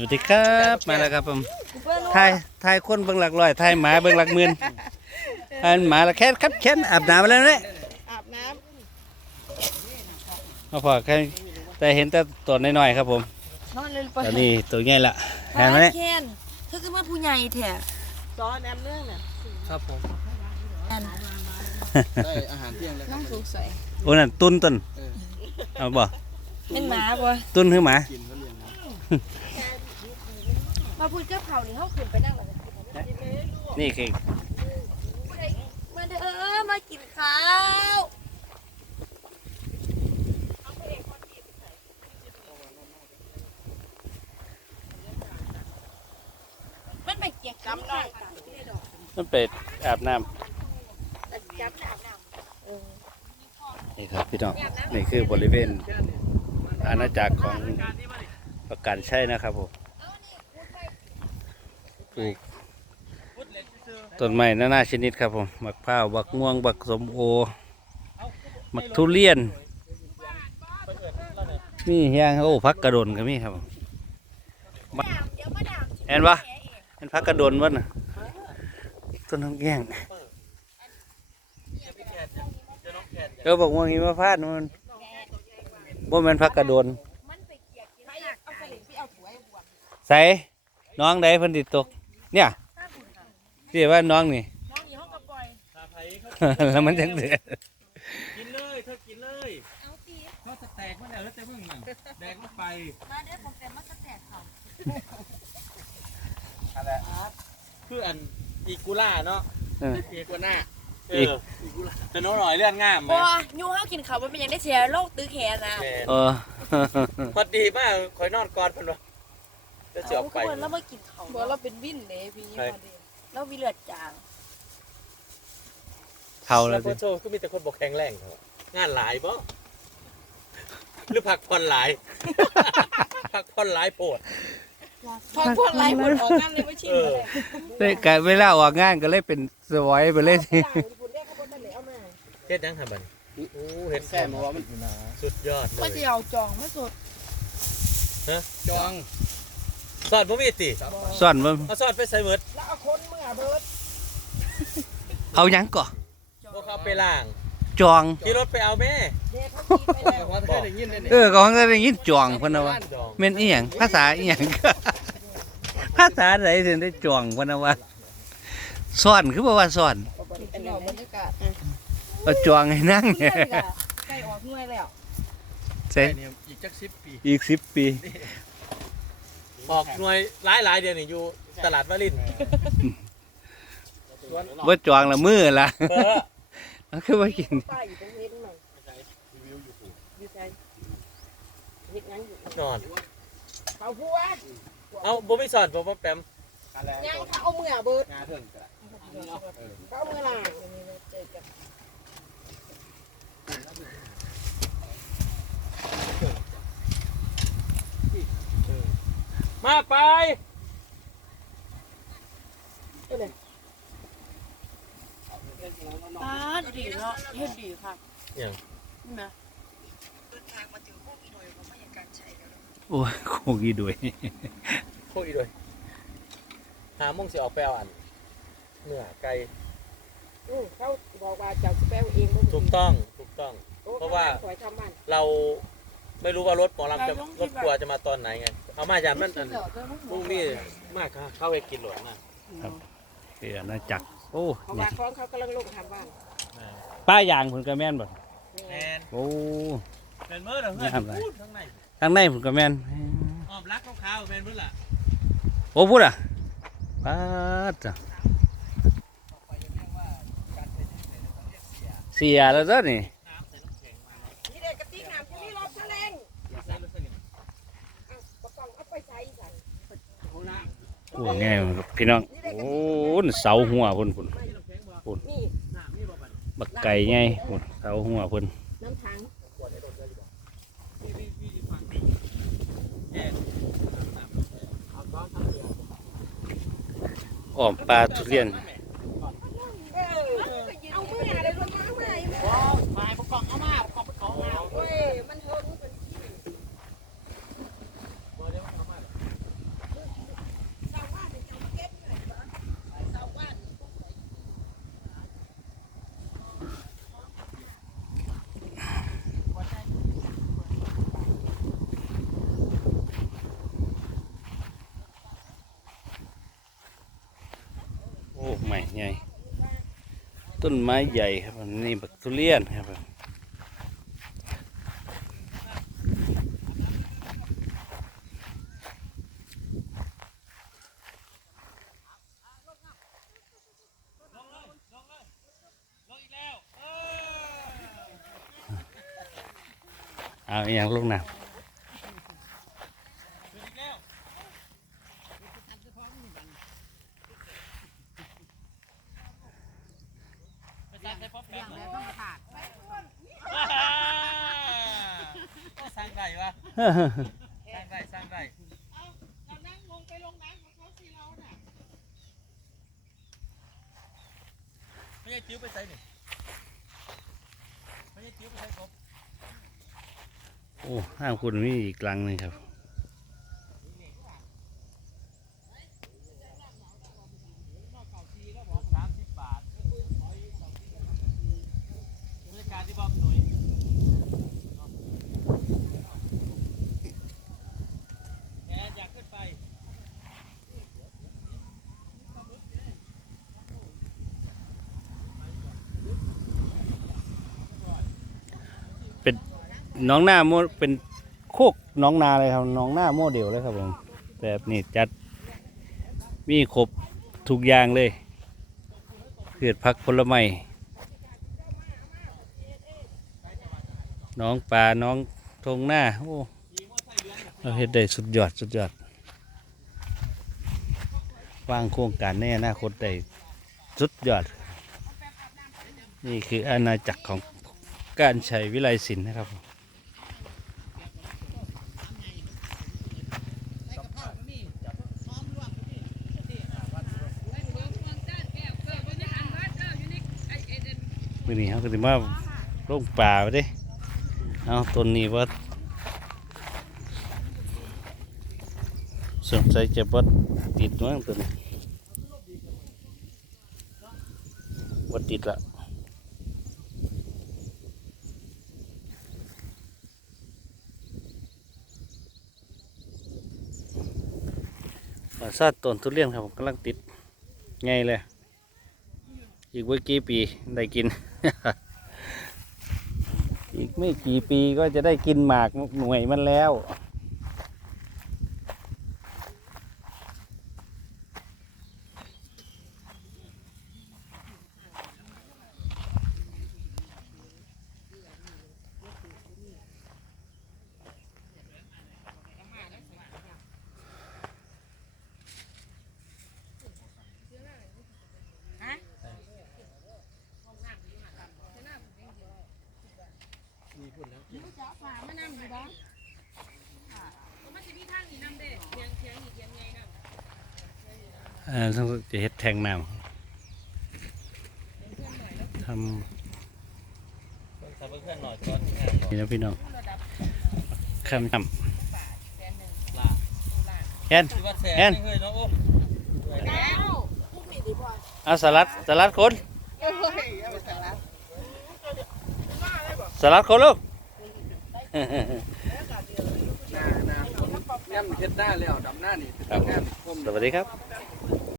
วัสดีครับมาแล้วครับผมทายทายคนเบิ่งหลักร้อยทายหมาเบิ่งหลักหมื่นอันหมาละแค่ครับแค่นอาบน้ำมาแล้วเนี่ยอาบน้มาพอแค่แต่เห็นแต่ตัวน้อยๆครับผมนอนเลยไปตอนนี้ตัวใหญ่ละเห็นไหมเนี่ยแค้นเธอคือว่าผู้ใหญ่แท้ำซอแนมเรื่องน่ะครับผมอันได้อาหารเที่ยงแล้วคน้รัอบงสงสัยโอ้นั่นตุนตุนเออเอาบ่เป็นหมาบ่ตุนคือหมา กินเขาเลี้ยงนะ มาพูดกับเขานี่เขาขึ้นไปนั่งหลังนี่คือมาเด้อมากินข้าวมันไปเกียกกำได้มันไปอาบน้จับอาบน้ำำนี่ครับพี่น้องนี่คือบริเวณอาณาจักรของประกันใช่นะครับผมป ลูกต้นไม้นานาชนิดครับผมบักพร้าวบักม่วงบักสมโอบักทุเรียนนี่ย่างโอ้พักกระโดนก็มีครับเห็นปะเห็นพักกระโดนวะน่ะต้นน้ำแกงเออบอกว่างี้มาพลาดมันบ่แม่นพักกระโดนใส่น้องใดเพิ่นติดตก เนี่ยเรียกว่าน้องนี่น้องอีห้องกระปล่อยแล้วมันจังเดือดกินเลยเธอกินเลยเอาตีเขาจะแตกมาแล้วแล้วจะมึงนั่นแดกลงไปมาเด้อผมแต่มาสแตกเขาอะไรคืออันอีกูล่าเนาะเอออีกูน่าเออีกออีกูล่าจะน้องหน่อยเลื่อนง่ามไหมบ่ยูห้ากินข้าวมันเป็นยังได้เสียโรคตื้อแขนนะแม่นเออพอดีมากคอยนอนกอดเพิ่นวะ จะเสียออกไปเอาแล้วมากินข้าวบอกเราเป็นวินเลยพี่ใช่พอดีแล้วมีเลือดจางเท่าแล้แล้ววโคสิโชก็มีแต่คนบอกแข็งแรงเถอะงานหลายบ่หรือพักผ่อนหลายพักผ่อนหลายโพดพักผ่อนไรหมดออกงานเลยไม่ชิมเออเลยได้กะเวลาออกงานก็เลยเป็นสวอยไปเลยสิคุณเรียกเขาบนทะเลเอามาเฮ็ดยังทำบัดนโอ้เห็นแซ่บมาว่ามันสุดยอดเลก็ยจะเอาจองไม่สดจอง สอดบ่มีติซ่อนมันเอาสอดไปใส่เบิดแล้วเอาคนเมื่อเบิร์ดเอาหยังก่อบ่เขาเอาไปล้างจอง ขี่รถไปเอาแม่เด็กเขากินไปแล้วว่าถ้าได้ยินเนี่ยเออก็ได้ได้ยินจองเพิ่นนะว่าจองแม่นอีหยังภาษาอีหยังภาษาไหนถึงได้จองเพิ่นนะว่าซ่อนคือบ่ว่าซ่อนเป็นบรรยากาศเอาจองให้นั่งเมื่อยละใกล้ออกเมื่อยแล้วใช่เนี่ยอีกจักสิบปี อีก10ปี ออกหน่วยหลายๆเดือนนี่อยู่ตลาดวารินบ่จองละมือละเออมันคือว่ากินป้าอยู่ตรงเฮ็ดหน่อยอยู่ใจเฮ็ดงั้นอยู่นอน เขาพูดว่าเอาบ่มีสอนบ่บ่แปมยังเขาเอาเมื่อเบิร์ดงาเถิงจ้ะเขาเอาเมื่อล่ะ อะไปตาดีเนาะเฮ็ดดีค่ะอย่างนี่นะเดินทางมาถึงโคกอีดวยเขาไม่เห็นการใช้แล้วโอ้ยโคกีดวยโคกีดวยหามุ่งสีออกแปลอันเหนือไก่เขาบอกว่าจะแปลเองถูกต้องถูกต้อง เพราะว่าเรา ไม่รู้ว่ารถหมอลำจะรถกลัวร์จะมาตอนไหนไง เอามาจากมันอันพรุ่งนี้มากค่ะเข้าไปกินหลวงนะเดี๋ยวน่าจักรโอ้เพราะนี่ว่าของเขากำลังลงทำบ้านป้ายางผลกระแม่นบ่แมนโอ้เป็นเมื่อเด้อเพื่อนไม่ทำอะไรพูดข้างในทางในผลกระแม่นอ้อมรักขาวๆเป็นเมื่อล่ะโอ้พูดอะป้าดจ้ะเสียแล้วจ้ะนี่น้ำใส่น้ำแข็งมา นี่เด็กกระติกน้ำที่นี่รถแถลง ใส่รถสลิง เอากระป๋องเอาไปใส่ใส่ โอ้ง่ครับพี่น้องโอ้นเสาหัวพุ่นพุ่นพุ่นบักไก่ไงพุ่นเสาหัวพุ่นน้ำถังพี่พี่พี่ฟังแอนเอาซ้อนทั้งเรืออ้อมปลาทุเรียน เออเอามืออะไรลงมาเอามืออะไรมา ว้าวไม้ประกอบเอามาประกอบประกอบมา เว้ยมันเฮิงเป็นขี้ บ่ได้ว่าเอามา เอ ต้นไม้ใหญ่ครับนี่บักทุเรียนครับเอาอย่างลูกน้ำ ไปสร้างได้ป๊อปแป๊บ อย่างไรต้องขาด ก็ส ร้างได้วะสร้างได้สร้างได้ไม่ใช่จิ้วไปใส่หนิไม่ใช่จิ้วไปใส่กบโอ้ห้างคุณมีอีกหลังหนึงครับ สามสิบบาทบริการที่บอกหน่วยแกอยากขึ้นไป น้องหน้าโมเป็นโคกน้องนาเลยครับน้องหน้าโมเดลเลยครับผมแบบนี้จัดมีครบทุกอย่างเลยเพืชผักผลไม้น้องปลาน้องทงหน้าโอ้เราเฮ็ดได้สุดยอดสุดยอดวางโครงการแน่นาคตได้สุดยอด นี่คืออาณาจักรของการใช้วิไลศิลป์นะครับ มื่อนี้เขาก็จะมาลงป่าไปด้เอาต้นนี้ว่าสงสัยจะบดติดมั้งตัวนี้บดติดละมาซาดต้นทุเรียนครับกำลังติดไงเลย อีกไม่กี่ปีได้กิน อีกไม่กี่ปีก็จะได้กินหมากหน่วยมันแล้ว ฝามานั่งอยู่บ้างมันจะมีทางนี้นำ เด้เทียงเทียงอีกเทียงไงนะอ่าต้องจะเฮ็ดแทงน้ำทใส่เพื่อนหน่อยก่อนำนี่นะพี่น้องคำนล่ะำแอนที่ว่าแสนแอนไม่เคยเนาะโอ้แล้วพวกนี้ดีบ่อยเอาสลัดสลัดคนสลัดคนลูก หน้าหน้าฝนย่ำเฮ็ดหน้าแล้วดำหน้านี่ครับงานคม สวัสดีครับ